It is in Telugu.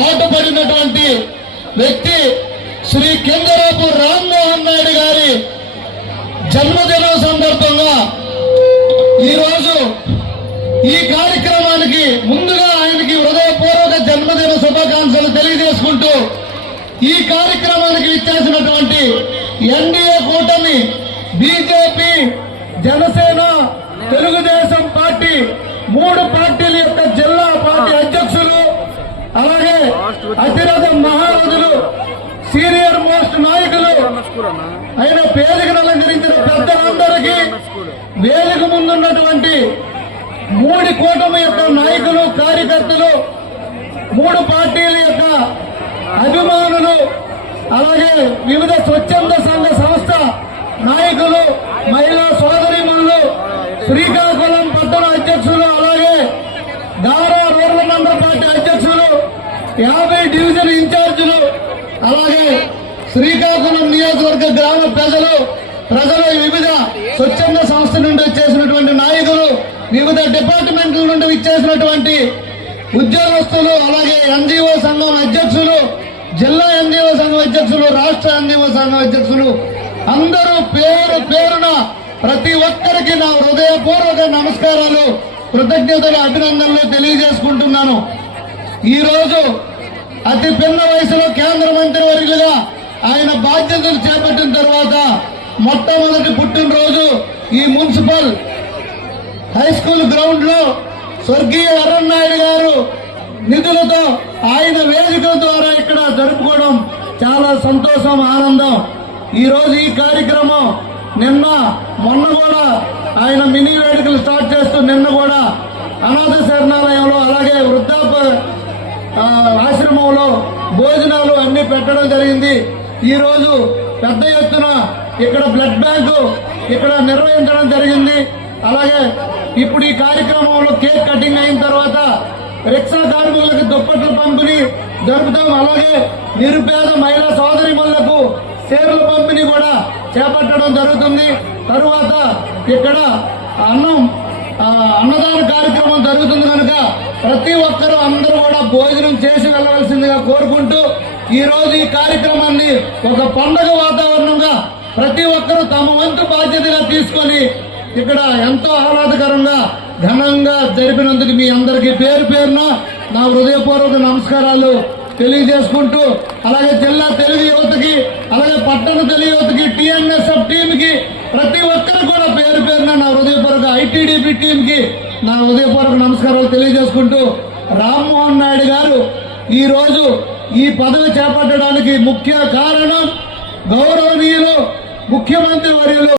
పాటుపడినటువంటి వ్యక్తి శ్రీ కింజరాపు రామ్మోహన్ నాయుడు గారి జన్మదినం సందర్భంగా ఈరోజు ఈ కార్యక్రమానికి ముందుగా ఆయనకి హృదయపూర్వక జన్మదిన శుభాకాంక్షలు తెలియజేసుకుంటూ ఈ కార్యక్రమానికి ఇచ్చేసినటువంటి ఎన్డీఏ కూటమి బీజేపీ, జనసేన, తెలుగుదేశం పార్టీ 3 పార్టీల యొక్క జిల్లా పార్టీ అధ్యక్షులు, అలాగే అతిరథ మహారథులు, సీనియర్ మోస్ట్ నాయకులు అయిన వేదికను అలంకరించిన పెద్దలందరికీ, వేదిక ముందున్నటువంటి 3 కూటమి యొక్క నాయకులు, కార్యకర్తలు, 3 పార్టీల యొక్క అభిమానులు, అలాగే వివిధ స్వచ్ఛంద సంఘ సంస్థ నాయకులు, మహిళా సోదరిమణులు, శ్రీకాకుళం పట్టణ అధ్యక్షులు, అలాగే గారా రూరల్ మండల పార్టీ అధ్యక్షులు, 50 డివిజన్ ఇన్ఛార్జీలు, అలాగే శ్రీకాకుళం నియోజకవర్గ గ్రామ ప్రజలు వివిధ స్వచ్ఛంద సంస్థ నుండి వచ్చేసినటువంటి నాయకులు, వివిధ డిపార్ట్మెంట్ల నుండి ఇచ్చేసినటువంటి ఉద్యోగస్తులు, అలాగే ఎన్జీఓ సంఘం అధ్యక్షులు, జిల్లా ఎన్జీఓ సంఘం అధ్యక్షులు, రాష్ట్ర ఎన్జీఓ సంఘం అధ్యక్షులు అందరూ పేరు పేరున ప్రతి ఒక్కరికి నా హృదయపూర్వక నమస్కారాలు, కృతజ్ఞతలు, అభినందనలు తెలియజేసుకుంటున్నాను. ఈ రోజు అతి పిన్న వయసులో కేంద్ర మంత్రి వర్యులుగా ఆయన బాధ్యతలు చేపట్టిన తర్వాత మొట్టమొదటి పుట్టినరోజు ఈ మున్సిపల్ హై స్కూల్ గ్రౌండ్ లో స్వర్గీయ వరన్నాయుడు గారు నిధులతో ఆయన వేదికల ద్వారా ఇక్కడ జరుపుకోవడం చాలా సంతోషం, ఆనందం. ఈ రోజు ఈ కార్యక్రమం మొన్న కూడా ఆయన మినీ వేదికలు స్టార్ట్ చేస్తూ నిన్న కూడా అనాథ శరణాలయంలో, అలాగే వృద్ధాప ఆశ్రమంలో భోజనాలు అన్ని పెట్టడం జరిగింది. ఈ రోజు పెద్ద ఎత్తున ఇక్కడ బ్లడ్ బ్యాంకు ఇక్కడ నిర్వహించడం జరిగింది. అలాగే ఇప్పుడు ఈ కార్యక్రమంలో కేక్ కటింగ్ అయిన తర్వాత రిక్షా కార్మికులకు దుప్పట్లు పంపిణీ జరుపుతాం. అలాగే నిరుపేద మహిళా సోదరిమణులకు చీరల పంపిణీ కూడా చేపట్టడం జరుగుతుంది. తరువాత ఇక్కడ అన్నదాన కార్యక్రమం జరుగుతుంది కనుక ప్రతి ఒక్కరూ అందరూ కూడా భోజనం చేసి వెళ్ళవలసిందిగా కోరుకుంటూ ఈ రోజు ఈ కార్యక్రమాన్ని ఒక పండుగ వాతావరణంగా ప్రతి ఒక్కరూ తమ వంతు బాధ్యతగా తీసుకొని ఇక్కడ ఎంతో ఆహ్లాదకరంగా ఘనంగా జరిపినందుకు మీ అందరికీ పేరు పేరున నా హృదయపూర్వక నమస్కారాలు తెలియజేసుకుంటూ, అలాగే జిల్లా తెలుగు యువతకి, అలాగే పట్టణ తెలుగు యువతకి, టీఎన్ఎస్ఎఫ్ టీమ్ కి ప్రతి ఒక్కరు కూడా పేరు పేరున నా హృదయపూర్వక, ఐటీడీపీ టీమ్ కి నా హృదయపూర్వక నమస్కారాలు తెలియజేసుకుంటూ, రామ్మోహన్ నాయుడు గారు ఈ రోజు ఈ పదవి చేపట్టడానికి ముఖ్య కారణం గౌరవనీయులు ముఖ్యమంత్రి వర్యులు